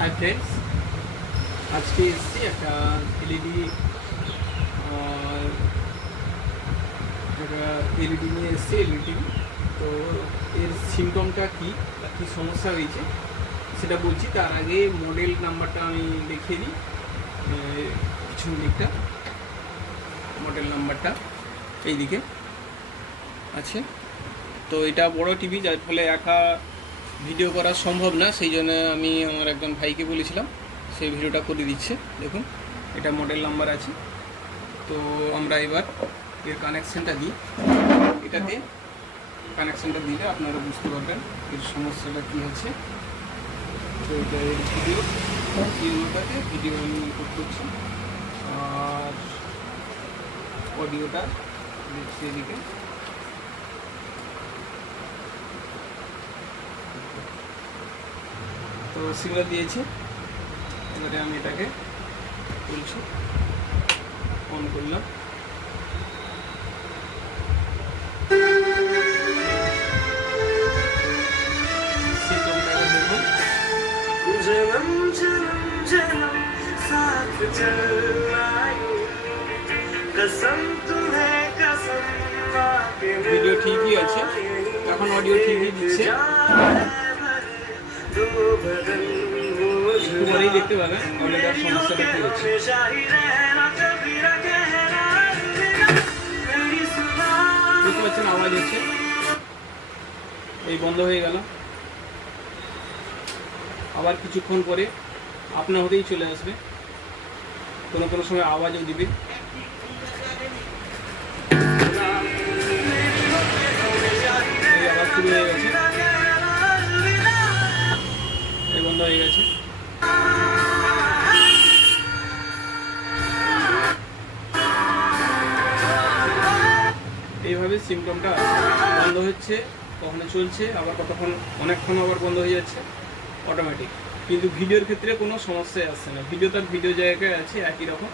Hi friends, আজকে এসেছি একটা এলইডি নিয়ে এসেছি এলইডি। তো এর সিমটমটা কী বা কী সমস্যা হয়েছে সেটা বলছি। তার আগে মডেল নাম্বারটা আমি দেখিয়ে দিই। পিছন দিকটা মডেল নাম্বারটা এইদিকে আছে। তো এটা বড় টিভি, যার ফলে একা ভিডিও করা সম্ভব না, সেই জন্য আমি আমার একজন ভাইকে বলেছিলাম, সেই ভিডিওটা করে দিচ্ছে। দেখুন, এটা মডেল নাম্বার আছে। তো আমরা এবার এর কানেকশানটা দিই। এটাতে কানেকশানটা দিলে আপনারা বুঝতে পারবেন এর সমস্যাটা কী হচ্ছে। তো এটা এর ভিডিও আমি করছি, আর অডিওটা দেখছি এদিকে। তো সিগন্যাল দিয়েছে, এবারে আমি এটাকে বলছি, অন করলাম। ভিডিও ঠিকই আছে, এখন অডিও ঠিকই দিচ্ছে। একটু পরেই দেখতে পাবেন অডিওটার সমস্যাটা কী হচ্ছে। বুঝতে পারছেন, আওয়াজ হচ্ছে, এই বন্ধ হয়ে গেল। আবার কিছুক্ষণ পরে আপনা হতেই চলে আসবে, কোনো কোনো সময় আওয়াজও দিবে। এই আবার শুরু হয়ে গেছে, এই বন্ধ হয়ে গেছে। এইভাবে সিমটমটা বন্ধ হচ্ছে, কখনো চলছে, আবার কতক্ষণ অনেকক্ষণ আবার বন্ধ হয়ে যাচ্ছে অটোমেটিক। কিন্তু ভিডিওর ক্ষেত্রে কোনো সমস্যাই আসছে না, ভিডিও তার ভিডিও জায়গায় আছে একই রকম।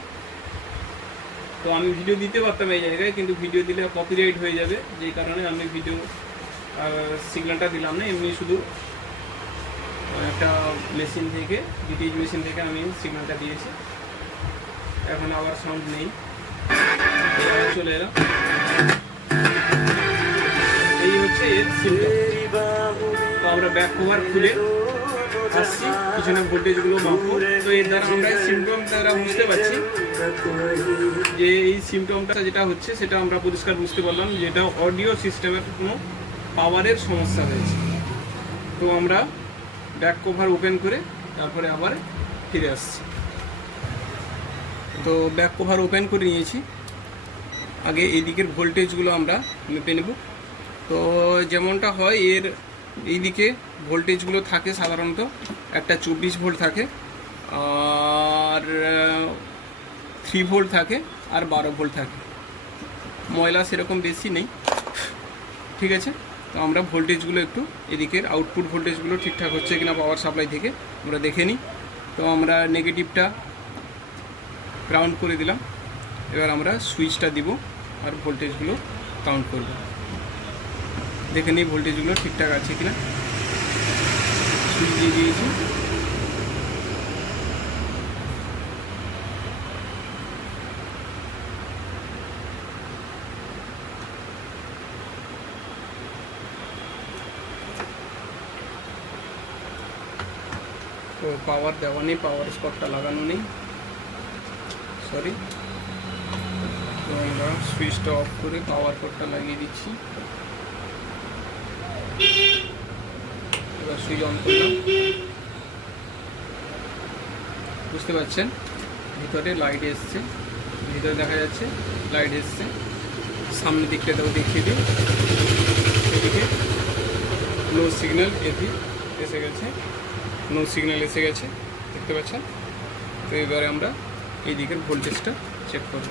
তো আমি ভিডিও দিতে পারতাম এই জায়গায়, কিন্তু ভিডিও দিলে কপিরাইট হয়ে যাবে, যেই কারণে আমি ভিডিও সিগন্যালটা দিলাম না। এমনি শুধু একটা মেশিন থেকে, ডিটিএইচ মেশিন থেকে আমি সিগন্যালটা দিয়েছি। এখন আবার সাউন্ড নেই, চলে এলাম। এই হচ্ছে এর সিমটম। তো আমরা ব্যাক কভার খুলে আসছি, পিছনে ভোল্টেজগুলো মাপবো। তো এর দ্বারা আমরা সিমটম দ্বারা বুঝতে পারছি যে এই সিমটমটা যেটা হচ্ছে সেটা আমরা পরিষ্কার বুঝতে পারলাম যে এটা অডিও সিস্টেমের কোনো পাওয়ারের সমস্যা হয়েছে। তো আমরা ব্যাক কভার ওপেন করে তারপরে আবার ফিরে আসছি। তো ব্যাক কভার ওপেন করে নিয়েছি। আগে এই দিকের ভোল্টেজগুলো আমরা মেপে নেব। তো যেমনটা হয়, এর এই দিকে ভোল্টেজগুলো থাকে সাধারণত একটা 24 ভোল্ট থাকে, আর 3 ভোল্ট থাকে, আর 12 ভোল্ট থাকে। ময়লা সেরকম বেশি নেই, ঠিক আছে। তো আমরা ভোল্টেজগুলো একটু এদিকের আউটপুট ভোল্টেজগুলো ঠিকঠাক হচ্ছে কিনা পাওয়ার সাপ্লাই থেকে আমরা দেখে নিই। তো আমরা নেগেটিভটা গ্রাউন্ড করে দিলাম। এবার আমরা সুইচটা দিব আর ভোল্টেজগুলো কাউন্ট করব, দেখে নিই ভোল্টেজগুলো ঠিকঠাক আছে কিনা। সুইচ দিয়ে দিয়েছি। তো পাওয়ার দেওয়া নেই, পাওয়ার স্পটটা লাগানো নেই, সরি। তো আমরা সুইচটা অফ করে পাওয়ার কোডটা লাগিয়ে দিচ্ছি। এবার সুইচ অন করলাম। বুঝতে পারছেন ভিতরে লাইট এসছে, ভিতরে দেখা যাচ্ছে লাইট এসছে। সামনের দিকটাতেও দেখিয়ে দিই, এদিকে নো সিগন্যাল এসে গেছে, নো সিগন্যাল এসে গেছে, দেখতে পাচ্ছেন। তো এবারে আমরা এই দিকের ভোল্টেজটা চেক করব।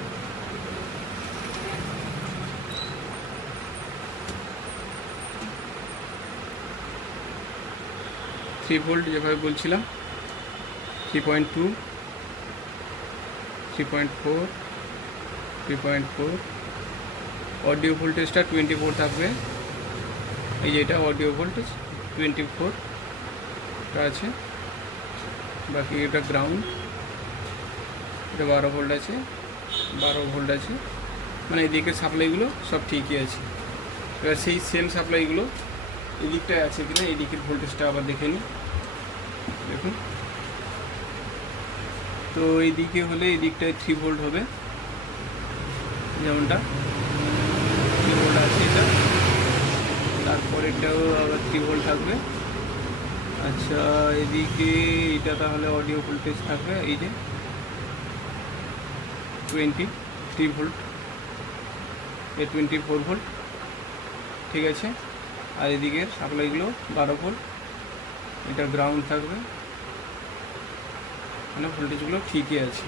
থ্রি ভোল্ট যেভাবে বলছিলাম, 3.2, 3.4, 3.4। অডিও ভোল্টেজটা 24 থাকবে, এই যে এটা অডিও ভোল্টেজ 24টা আছে। বাকি এটা গ্রাউন্ড, এটা 12 ভোল্ট আছে, 12 ভোল্ট আছে, মানে এদিকের সাপ্লাইগুলো সব ঠিকই আছে। এবার সেই সেম সাপ্লাইগুলো এদিকটায় আছে কিনা, এদিকের ভোল্টেজটা আবার দেখে নিই। দেখুন, তো এইদিকে হলে এদিকটায় 3 ভোল্ট হবে, যেমনটা 3 ভোল্ট আছে এটা, তারপর এটাও আবার 3 ভোল্ট থাকবে। আচ্ছা, এদিকে এটা তাহলে অডিও ভোল্টেজ থাকবে, এই যে 23 ভোল্ট, এ 24 ভোল্ট, ঠিক আছে। আর এদিকের সাপ্লাইগুলো 12 ভোল্ট, এটা গ্রাউন্ড থাকবে, মানে ভোল্টেজগুলো ঠিকই আছে।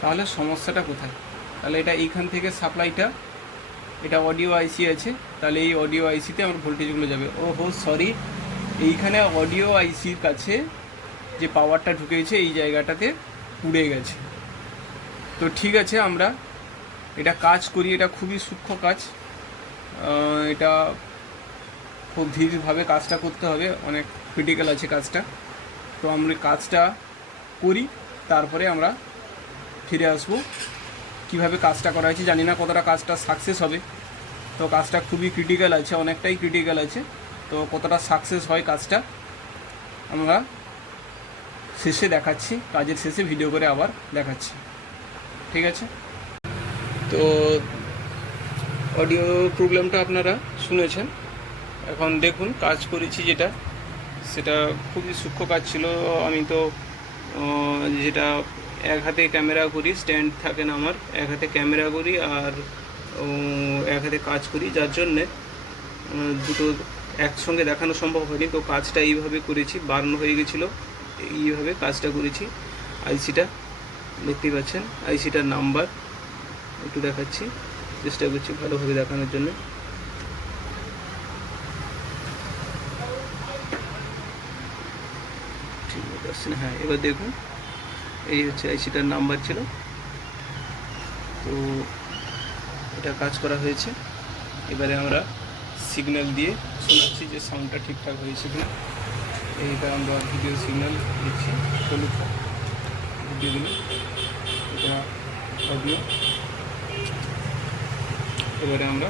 তাহলে সমস্যাটা কোথায়? তাহলে এটা এইখান থেকে সাপ্লাইটা, এটা অডিও আইসি আছে, তাহলে এই অডিও আইসিতে আমার ভোল্টেজগুলো যাবে। ওহো সরি, এইখানে অডিও আইসির কাছে যে পাওয়ারটা ঢুকেছে এই জায়গাটাতে পুড়ে গেছে। তো ঠিক আছে, আমরা এটা কাজ করি, এটা খুবই সূক্ষ্ম কাজ, এটা খুব ধীরভাবে কাজটা করতে হবে, অনেক ক্রিটিক্যাল আছে কাজটা। তো আমরা কাজটা করি, তারপরে আমরা ফিরে আসবো কিভাবে কাজটা করা হয়েছে। জানি না কতটা কাজটা সাকসেস হবে, তো কাজটা খুবই ক্রিটিক্যাল আছে, অনেকটাই ক্রিটিক্যাল আছে। তো কতটা সাকসেস হয় কাজটা আমরা শেষে দেখাচ্ছি, কাজের শেষে ভিডিও করে আবার দেখাচ্ছি, ঠিক আছে। তো অডিও প্রবলেমটা আপনারা শুনেছেন, এখন দেখুন কাজ করেছি যেটা, সেটা খুবই সূক্ষ্ম কাজ ছিল। আমি তো যেটা এক হাতে ক্যামেরা করি, স্ট্যান্ড থাকে না আমার, এক হাতে ক্যামেরা করি আর এক হাতে কাজ করি, যার জন্যে দুটো একসঙ্গে দেখানো সম্ভব হয়নি। তো কাজটা এইভাবে করেছি, বার্ন হয়ে গেছিলো, এইভাবে কাজটা করেছি। আইসিটা দেখতেই পাচ্ছেন, আইসিটার নাম্বার একটু দেখাচ্ছি, চেষ্টা করছি ভালোভাবে দেখানোর জন্য। ঠিক আছে, হ্যাঁ এবার দেখুন, এই হচ্ছে আইসিটার নাম্বার ছিল। তো এটা কাজ করা হয়েছে। এবারে আমরা সিগন্যাল দিয়ে শোনাচ্ছি যে সাউন্ডটা ঠিকঠাক হয়েছে কিনা। এইটা আমরা ভিডিও সিগন্যাল দিচ্ছি, চলুক ভিডিওগুলো, এটা অডিও। এবারে আমরা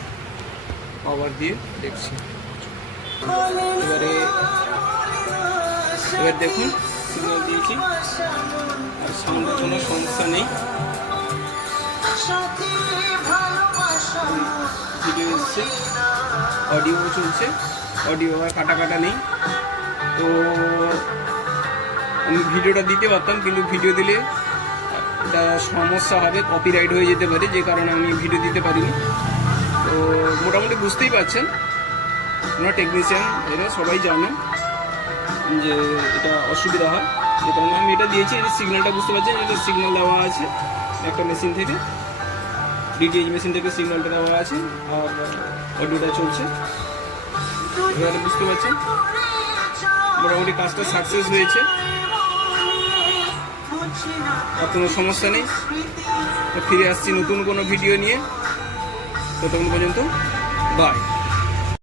পাওয়ার দিয়ে দেখছি। এবার দেখুন সিগন্যাল দিয়েছি, আর সাউন্ডের কোনো সমস্যা নেই, ভিডিও এসছে, অডিও চলছে, অডিও আর কাটা কাটা নেই। তো আমি ভিডিওটা দিতে পারতাম, কিন্তু ভিডিও দিলে একটা সমস্যা হবে, কপিরাইট হয়ে যেতে পারে, যে কারণে আমি ভিডিও দিতে পারিনি। তো মোটামুটি বুঝতেই পারছেন, আমরা টেকনিশিয়ান এরা সবাই জানেন যে এটা অসুবিধা হয়, যে কারণে আমি এটা দিয়েছি। এই সিগন্যালটা বুঝতে পারছেন, এটা সিগন্যাল দেওয়া আছে একটা মেশিন থেকে, ডিটিএইচ মেশিন থেকে সিগন্যালটা দেওয়া আছে, আর অডিওটা চলছে। এবারে বুঝতে পারছেন মোটামুটি কাজটা সাকসেস হয়েছে, আর কোনো সমস্যা নেই। তো ফিরে আসছি নতুন কোনো ভিডিও নিয়ে, ততক্ষণ পর্যন্ত বাই।